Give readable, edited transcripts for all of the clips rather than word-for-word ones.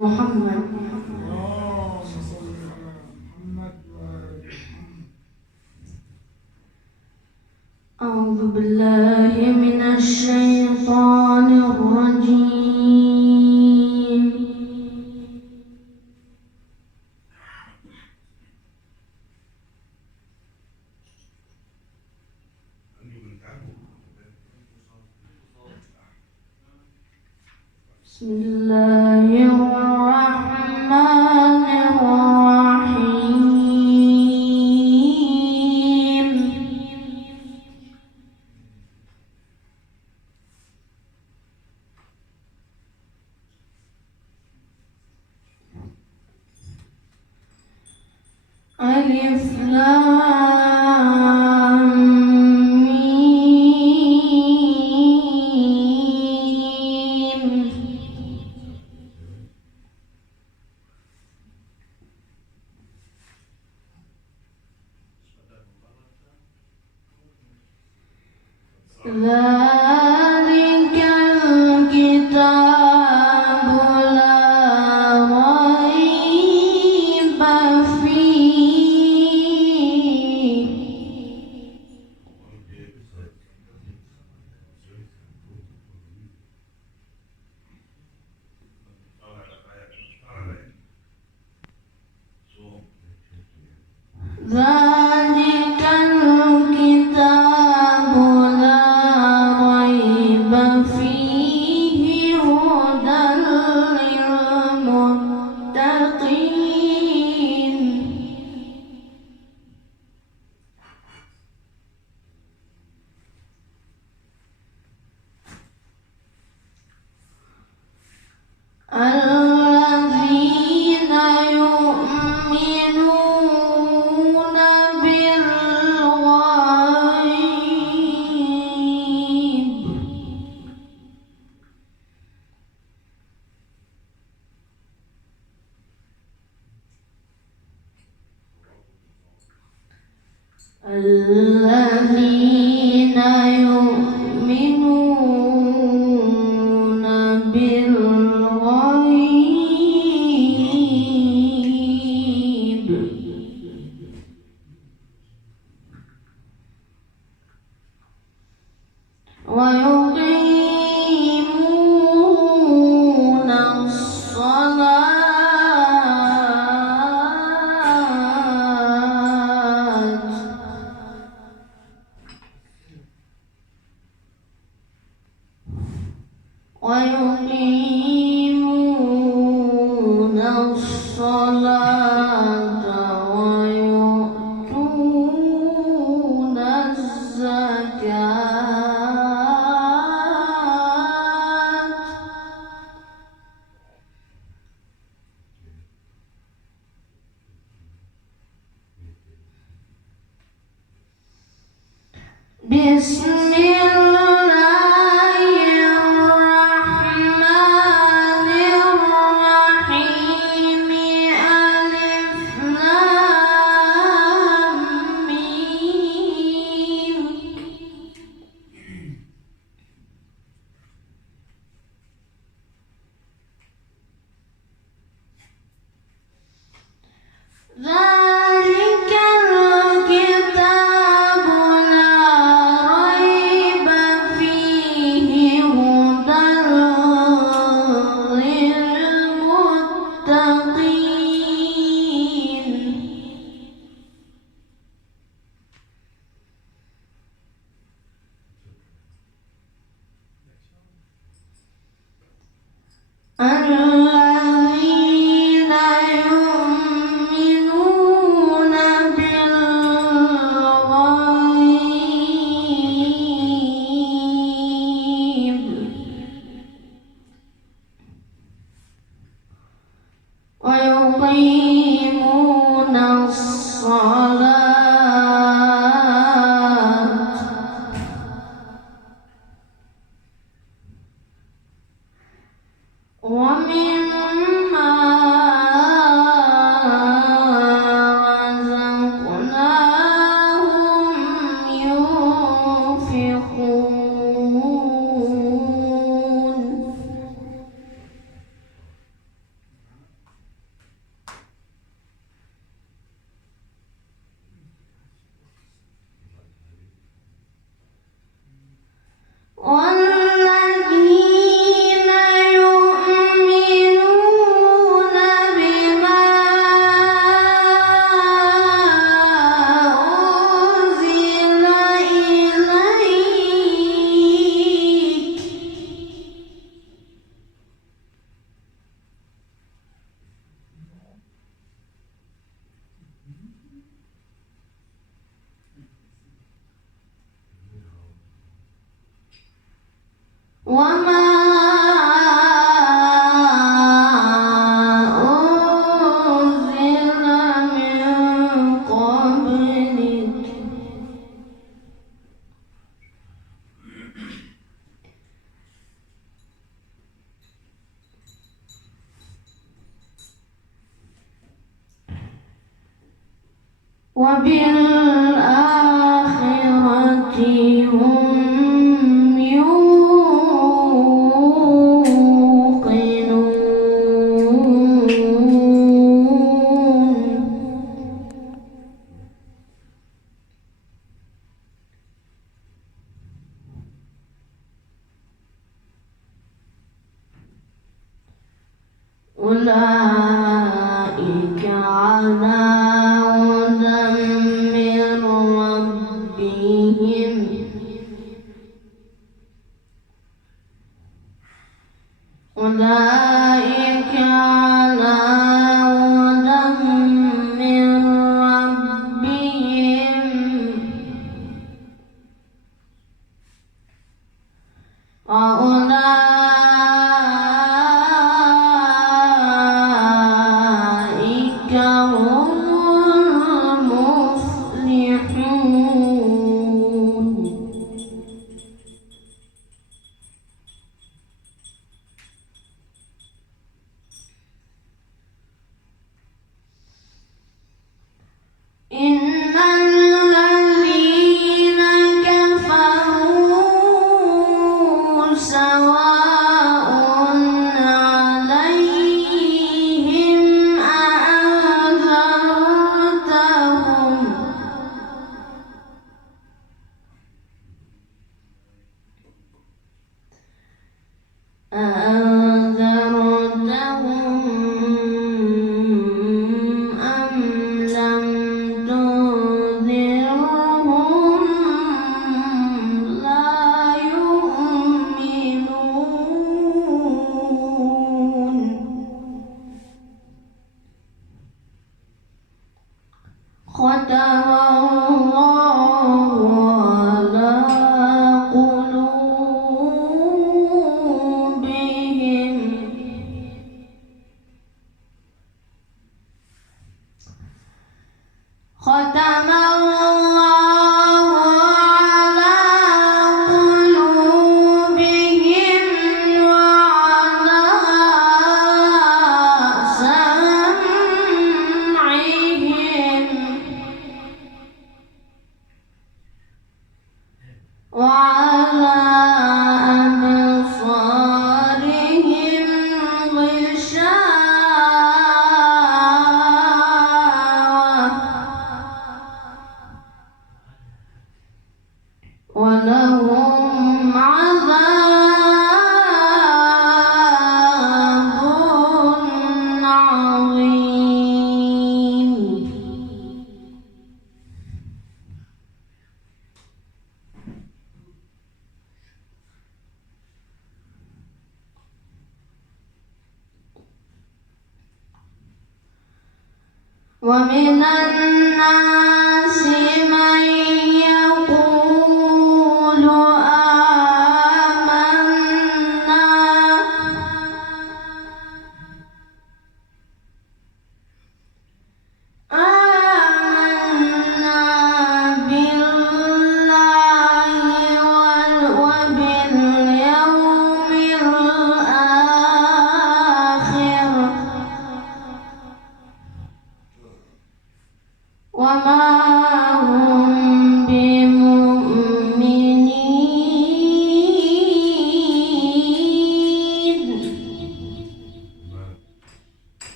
محمد. أعوذ بالله من الشيطان الرجيم. بسم الله الرحمن الرحيم. ألف لام ميم. ذلك الكتاب لا ريب فيه ذلك الكتاب لا ريب فيه هدى للمتقين. الذين يؤمنون بالغيب الذين يؤمنون بالغيب ويقيمون الصلاة ويقيمون الصلاة ويؤتون الزكاة بسم الله الرحمن الرحيم. ألف لام ميم. ذلك الكتاب لا ريب فيه هدى للمتقين. الذين يؤمنون بالغيب ويقيمون الصلاة ومما رزقناهم ينفقون. وما أنزل من قبلك وبالآخرة هم يوقنون. أولئك على هدى من ربهم أولئك على هدى من ربهم وأولئك هم المفلحون. إن الذين كفروا سواء عليهم أأنذرتهم أم لم تنذرهم لا يؤمنون. ختم الله على قلوبهم ختم الله على قلوبهم وعلى سمعهم وعلى أبصارهم غشاوة ولهم عذاب عظيم. ومن الناس من يقول آمنا بالله وباليوم الآخر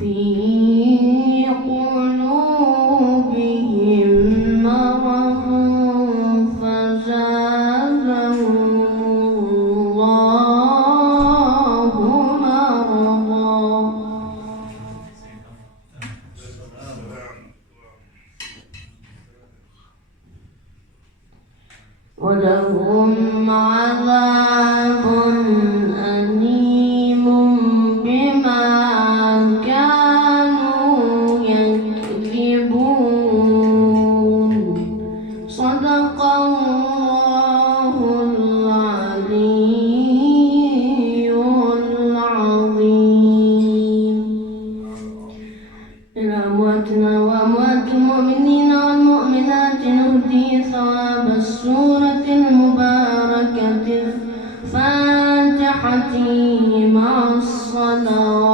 في قلوبهم مرض فزادهم الله مرضا ولهم عذاب أليم بما كانوا يكذبون صدق الله العلي العظيم. إلى أمواتنا وأموات المؤمنين والمؤمنات نهدي ثواب السورة المباركة الفاتحة مع الصلوات